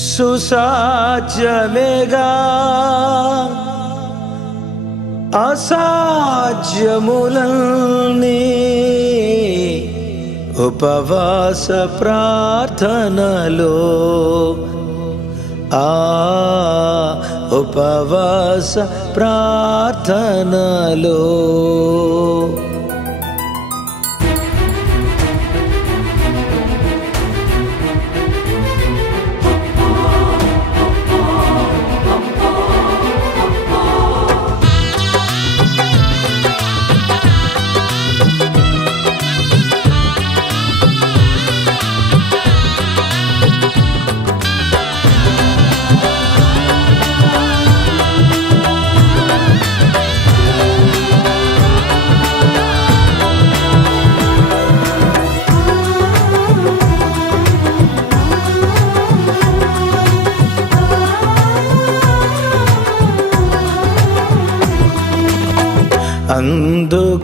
సుసాధ్యమేగా. అసాధ్యములన్నీ ఉపవాస ప్రార్థనలో. ఆ ఉపవాస ప్రార్థనలో.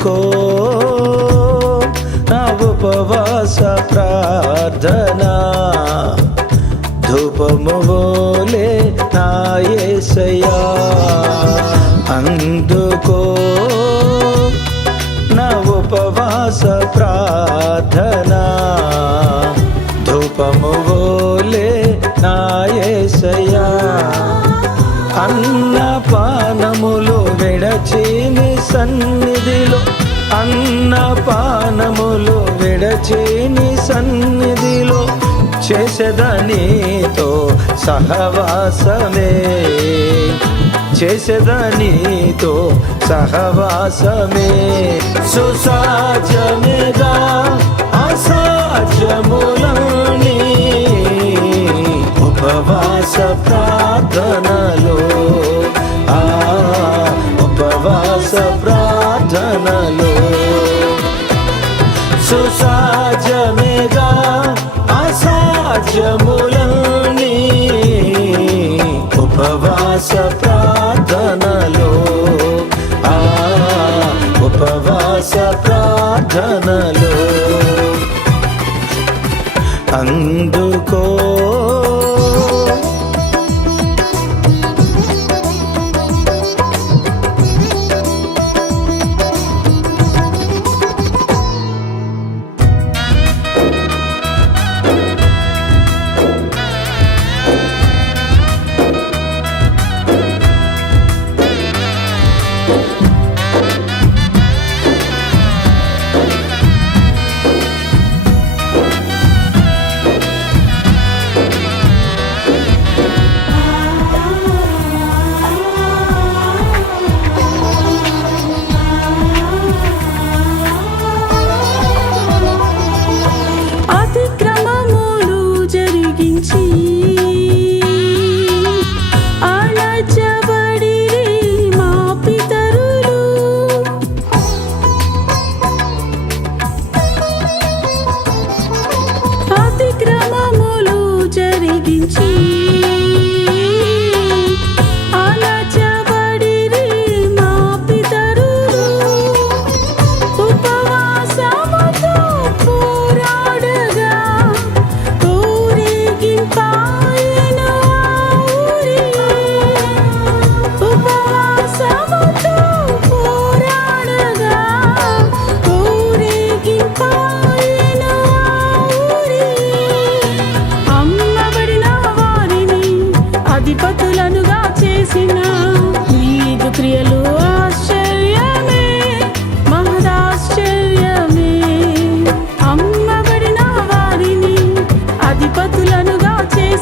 అందుకో నా ఉపవాస ప్రార్థన. ధూపము వోలే నా యేసయ్యా అందుకో. నా ఉపవాస ప్రార్థన. విడచేని సన్నిధిలో అన్నపానములు విడచేని సన్నిధిలో చేసేదనితో సహవాసమే. చేసేదనితో సహవాసమే. సుసాధ్యమేగా అసాధ్యములని ఉపవాస ప్రార్థనలో ప్రార్థనలో అందుకో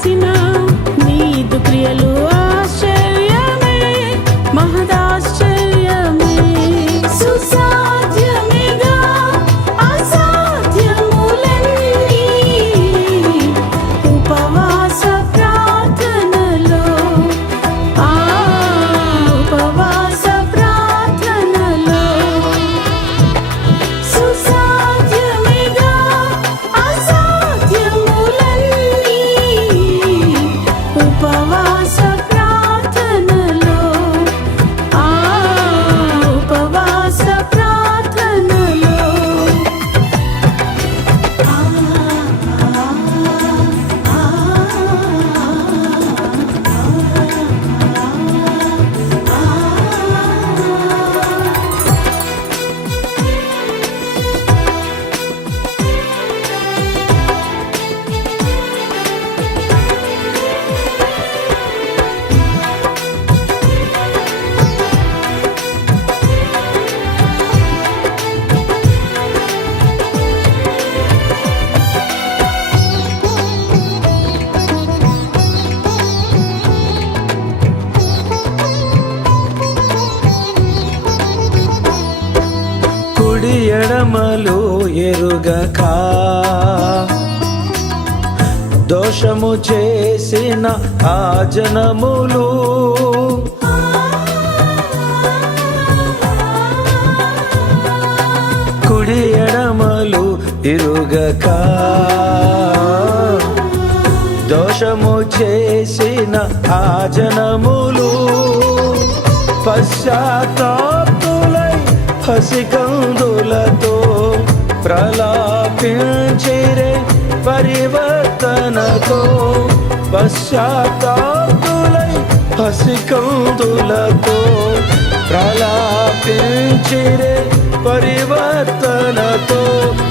చేసిన ఎడమలు ఎరుగక. దోషము చేసిన ఆ జనములు కుడి ఎడమలు ఇరుగక దోషము చేసిన ఆ జనములు పశ్చాత్తాప హసికందులతో ప్రలాపించిరే పరివర్తనతో. పశ్చాత్తాపులై హసికందులతో ప్రలాపించిరే పరివర్తనతో.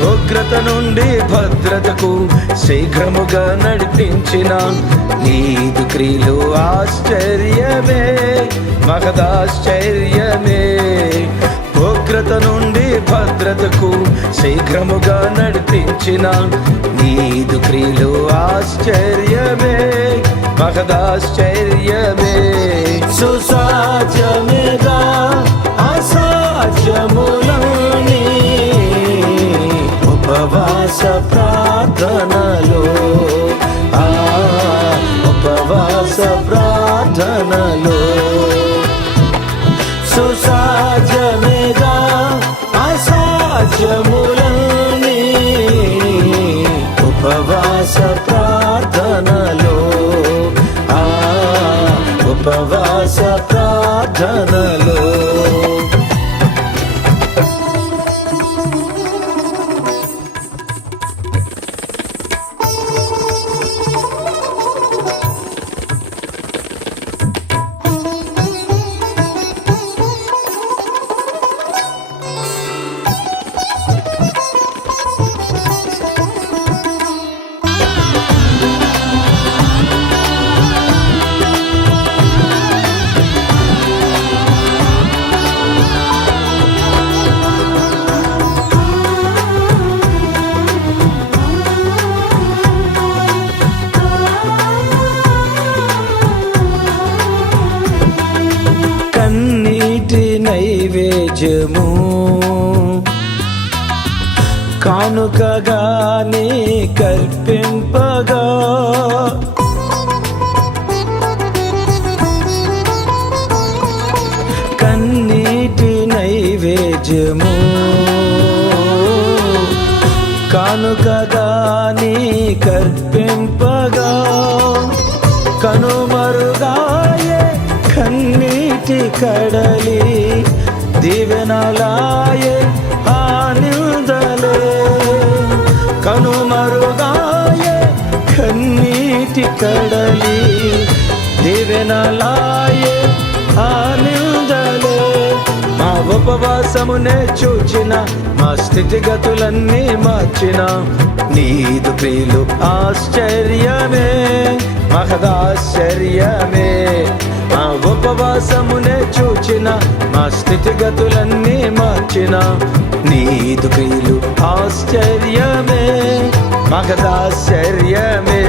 ఉగ్రత నుండి భద్రతకు శీఘ్రముగా నడిపించిన. నీదు క్రియలు ఆశ్చర్యమే మహదాశ్చర్యమే. ఉగ్రత నుండి భద్రతకు శీఘ్రముగా నడిపించిన నీదు క్రియలు ఆశ్చర్యమే మహదాశ్చర్యమే. సుసాధ్యమేగా అసాధ్యములని ఉపవాస ప్రార్థనలు ప్రార్థనలో కన్నీటి నైవేద్యము. కానుకగానే కల్పింపగా. కన్నీటి నైవేద్యము. కానుకగాని కల్పింపగా. కనుమరు కన్నీటి కడలి దీవెనలాయే ఆనందలే కనుమరుగాయే కన్నీటి కడలి దీవెనలాయే ఆనందలే మా ఉపవాసమునే చూచిన మా స్థితిగతులన్నీ మార్చిన. నీదు ప్రియులు ఆశ్చర్యమే మహదాశ్చర్యమే. మా ఉపవాసమునే చూచిన మా స్థితిగతులన్నీ మార్చిన. నీదు క్రియలు ఆశ్చర్యమే మగదాశ్చర్యమే.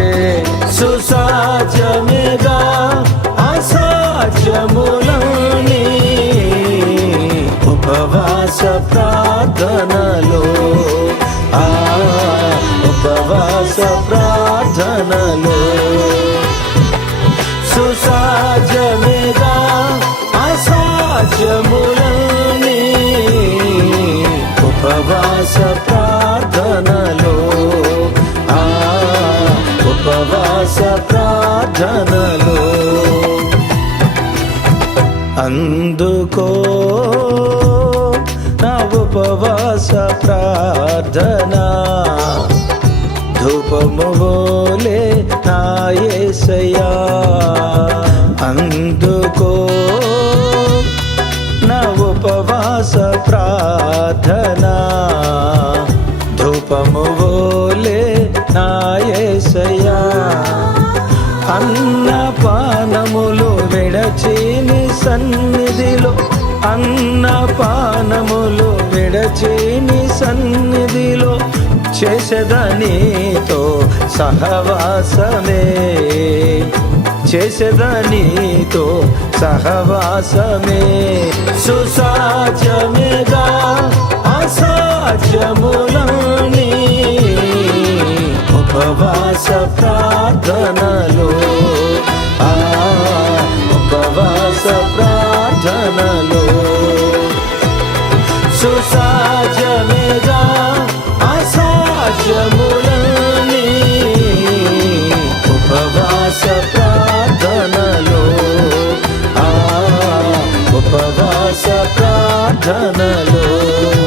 సుసాధ్యమేగా అసాధ్యములని. ఉపవాస ప్రార్థనలో ఆ ఉపవాస ప్రార్థనలో. అసాధ్యములని ఉపవాస ప్రార్థనలో. ఆ ఉపవాస ప్రార్థనలో. అందుకో నా ఉపవాస ప్రార్థనా. ధూపము వోలే అందుకో ప్రార్థనా ధూపము వోలే నాయసయా అన్నపానములు విడచేని సన్నిధిలో అన్నపానములు విడచేని సన్నిధిలో చేసేదనీతో సహవాసమే. చేసేదనీతో సహవాసమే? సుసాచమేగా అసాచములని ఉపవాస ప్రార్థనలో ఆ ప్రార్థనలో.